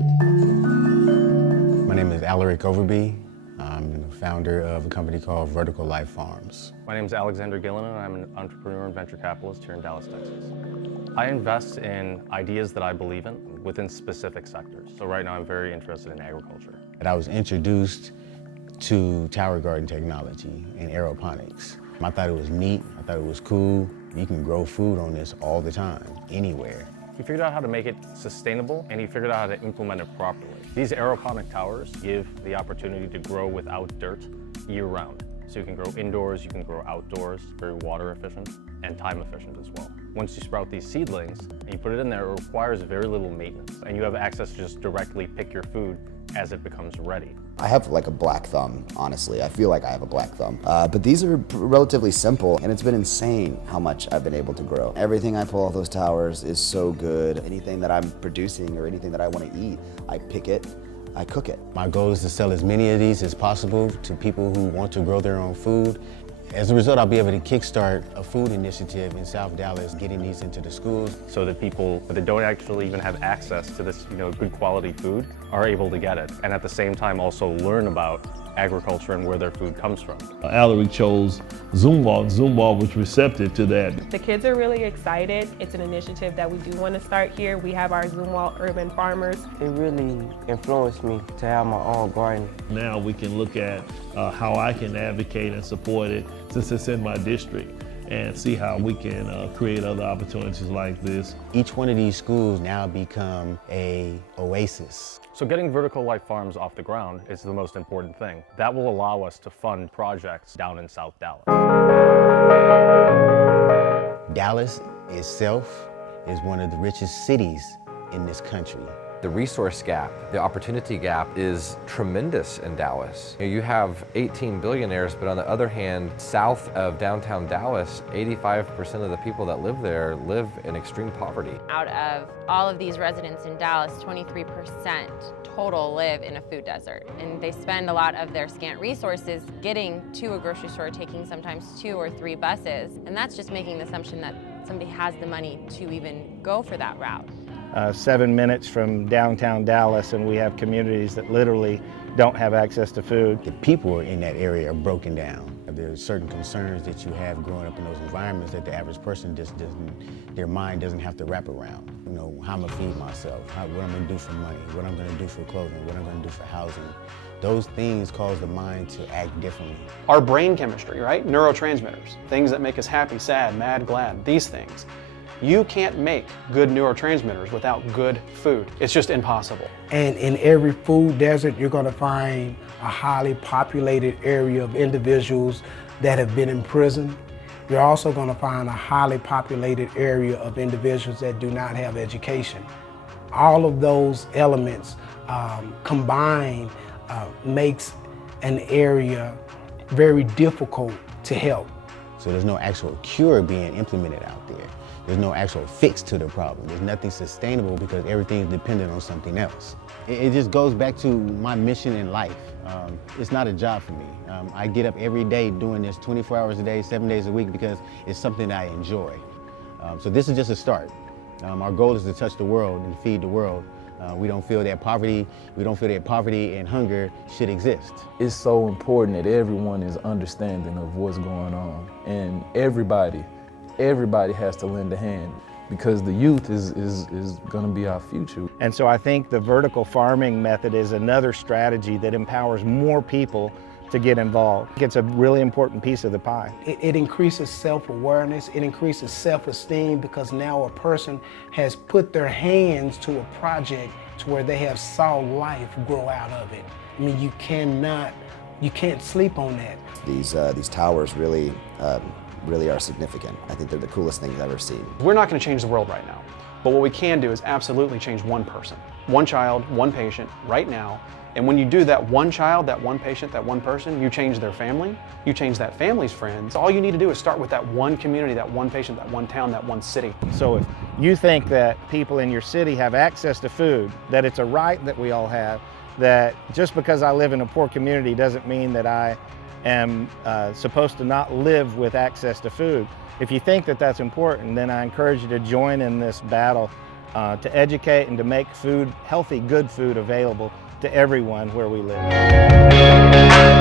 My name is Alaric Overby. I'm the founder of a company called Vertical Life Farms. My name is Alexander Gillen, and I'm an entrepreneur and venture capitalist here in Dallas, Texas. I invest in ideas that I believe in within specific sectors. So right now I'm very interested in agriculture. And I was introduced to tower garden technology and aeroponics. I thought it was neat, I thought it was cool. You can grow food on this all the time, anywhere. He figured out how to make it sustainable, and he figured out how to implement it properly. These aeroponic towers give the opportunity to grow without dirt year-round. So you can grow indoors, you can grow outdoors, very water efficient and time efficient as well. Once you sprout these seedlings and you put it in there, it requires very little maintenance, and you have access to just directly pick your food as it becomes ready. I have like a black thumb, honestly. I feel like I have a black thumb. But these are relatively simple, and it's been insane how much I've been able to grow. Everything I pull off those towers is so good. Anything that I'm producing or anything that I want to eat, I pick it, I cook it. My goal is to sell as many of these as possible to people who want to grow their own food. As a result, I'll be able to kickstart a food initiative in South Dallas, getting these into the schools. So that people that don't actually even have access to this, good quality food are able to get it. And at the same time also learn about agriculture and where their food comes from. Alaric chose Zumwalt. Zumwalt was receptive to that. The kids are really excited. It's an initiative that we do want to start here. We have our Zumwalt Urban Farmers. It really influenced me to have my own garden. Now we can look at how I can advocate and support it since it's in my district, and see how we can create other opportunities like this. Each one of these schools now become a oasis. So getting Vertical Life Farms off the ground is the most important thing. That will allow us to fund projects down in South Dallas. Dallas itself is one of the richest cities in this country. The resource gap, the opportunity gap is tremendous in Dallas. You have 18 billionaires, but on the other hand, south of downtown Dallas, 85% of the people that live there live in extreme poverty. Out of all of these residents in Dallas, 23% total live in a food desert. And they spend a lot of their scant resources getting to a grocery store, taking sometimes 2 or 3 buses. And that's just making the assumption that somebody has the money to even go for that route. 7 minutes from downtown Dallas, and we have communities that literally don't have access to food. The people in that area are broken down. There are certain concerns that you have growing up in those environments that the average person just doesn't, their mind doesn't have to wrap around. How I'm gonna feed myself, what I'm gonna do for money, what I'm gonna do for clothing, what I'm gonna do for housing. Those things cause the mind to act differently. Our brain chemistry, right? Neurotransmitters, things that make us happy, sad, mad, glad, these things. You can't make good neurotransmitters without good food. It's just impossible. And in every food desert, you're going to find a highly populated area of individuals that have been in prison. You're also going to find a highly populated area of individuals that do not have education. All of those elements combined makes an area very difficult to help. So there's no actual cure being implemented out there. There's no actual fix to the problem. There's nothing sustainable because everything is dependent on something else. It just goes back to my mission in life. It's not a job for me. I get up every day doing this 24 hours a day, 7 days a week because it's something that I enjoy. So this is just a start. Our goal is to touch the world and feed the world. We don't feel that poverty and hunger should exist. It's so important that everyone is understanding of what's going on, and everybody has to lend a hand, because the youth is going to be our future. And so I think the vertical farming method is another strategy that empowers more people to get involved. It's a really important piece of the pie. It increases self-awareness, it increases self-esteem, because now a person has put their hands to a project to where they have saw life grow out of it. I mean, you can't sleep on that. These towers really are significant. I think they're the coolest thing I've ever seen. We're not going to change the world right now, but what we can do is absolutely change one person, one child, one patient right now. And when you do that one child, that one patient, that one person, you change their family, you change that family's friends. All you need to do is start with that one community, that one patient, that one town, that one city. So if you think that people in your city have access to food, that it's a right that we all have, that just because I live in a poor community doesn't mean that I am supposed to not live with access to food. If you think that that's important, then I encourage you to join in this battle to educate and to make food, healthy, good food available to everyone where we live.